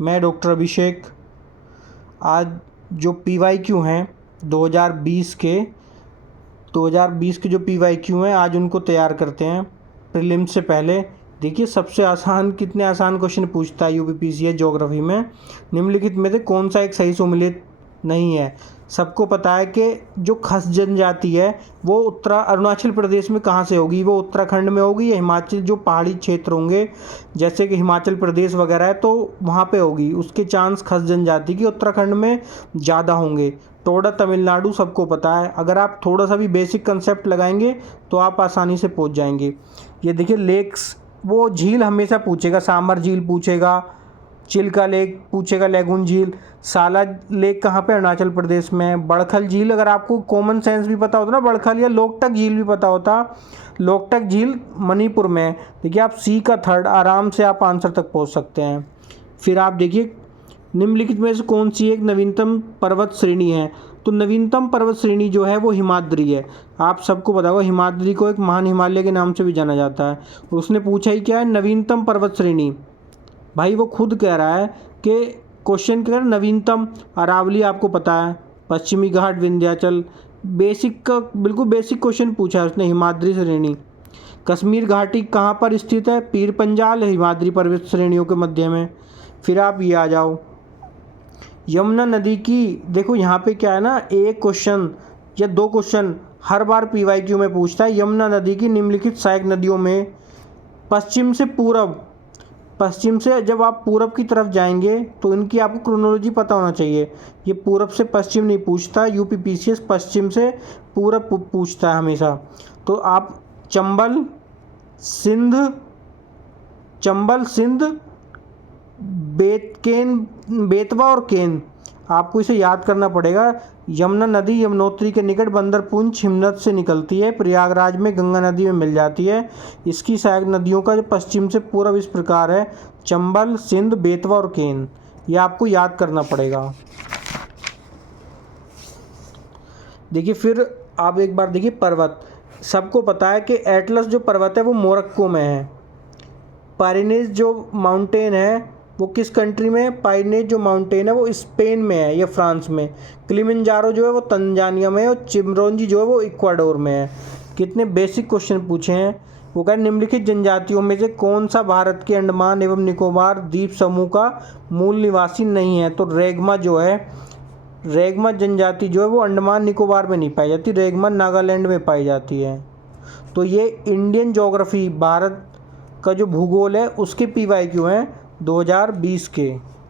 मैं डॉक्टर अभिषेक। आज जो PYQ हैं 2020 के जो PYQ हैं आज उनको तैयार करते हैं प्रीलिम्स से पहले। देखिए सबसे आसान, कितने आसान क्वेश्चन पूछता है UPPCS ज्योग्राफी में। निम्नलिखित में से कौन सा एक सही सम्मिलित नहीं है। सबको पता है कि जो खस जनजाति है वो अरुणाचल प्रदेश में कहाँ से होगी, वो उत्तराखंड में होगी या हिमाचल, जो पहाड़ी क्षेत्र होंगे जैसे कि हिमाचल प्रदेश वगैरह है तो वहाँ पे होगी। उसके चांस खस जनजाति की उत्तराखंड में ज़्यादा होंगे। टोडा तमिलनाडु सबको पता है। अगर आप थोड़ा सा भी बेसिक कंसेप्ट लगाएंगे तो आप आसानी से पहुँच जाएंगे। ये देखिए लेक्स, वो झील हमेशा पूछेगा, सामर झील पूछेगा, चिल्का लेक पूछेगा, लेगुन झील। साला लेक कहाँ पे, अरुणाचल प्रदेश में। बड़खल झील, अगर आपको कॉमन सेंस भी पता होता ना, बड़खल या लोकटक झील भी पता होता, लोकटक झील मणिपुर में है। देखिए आप C का थर्ड आराम से आप आंसर तक पहुँच सकते हैं। फिर आप देखिए निम्नलिखित में से कौन सी एक नवीनतम पर्वत श्रेणी है। तो नवीनतम पर्वत श्रेणी जो है वो हिमाद्री है। आप सबको पता होगा हिमाद्री को एक महान हिमालय के नाम से भी जाना जाता है। उसने पूछा ही क्या है, नवीनतम पर्वत श्रेणी। भाई वो खुद कह रहा है कि क्वेश्चन क्या है, नवीनतम। अरावली आपको पता है, पश्चिमी घाट, विंध्याचल, बेसिक का बिल्कुल बेसिक क्वेश्चन पूछा है उसने, हिमाद्री श्रेणी। कश्मीर घाटी कहाँ पर स्थित है, पीर पंजाल हिमाद्री पर्वत श्रेणियों के मध्य में। फिर आप ये आ जाओ यमुना नदी की, देखो यहाँ पे क्या है ना, एक क्वेश्चन या दो क्वेश्चन हर बार PYQ में पूछता है। यमुना नदी की निम्नलिखित सहायक नदियों में पश्चिम से जब आप पूरब की तरफ जाएंगे तो इनकी आपको क्रोनोलॉजी पता होना चाहिए। ये पूरब से पश्चिम नहीं पूछता, UPPCS पश्चिम से पूरब पूछता है हमेशा। तो आप चंबल, सिंध, बेतवा और केन, आपको इसे याद करना पड़ेगा। यमुना नदी यमुनोत्री के निकट बंदरपुंछ हिमनद से निकलती है, प्रयागराज में गंगा नदी में मिल जाती है। इसकी सहायक नदियों का जो पश्चिम से पूर्व इस प्रकार है, चंबल, सिंध, बेतवा और केन। ये आपको याद करना पड़ेगा। देखिए फिर आप एक बार देखिए पर्वत, सबको पता है कि एटलस जो पर्वत है वो मोरक्को में है। पाइरेनीज जो माउंटेन है वो किस कंट्री में है, पाइरेनीज जो माउंटेन है वो स्पेन में है या फ्रांस में। किलिमंजारो जो है वो तंजानिया में है और चिमरोंजी जो है वो इक्वाडोर में है। कितने बेसिक क्वेश्चन पूछे हैं। वो कह निम्नलिखित जनजातियों में से कौन सा भारत के अंडमान एवं निकोबार द्वीप समूह का मूल निवासी नहीं है। तो रेगमा जनजाति जो है वो अंडमान निकोबार में नहीं पाई जाती, रेगमा नागालैंड में पाई जाती है। तो ये इंडियन ज्योग्राफी, भारत का जो भूगोल है उसके PYQ हैं 2020 के।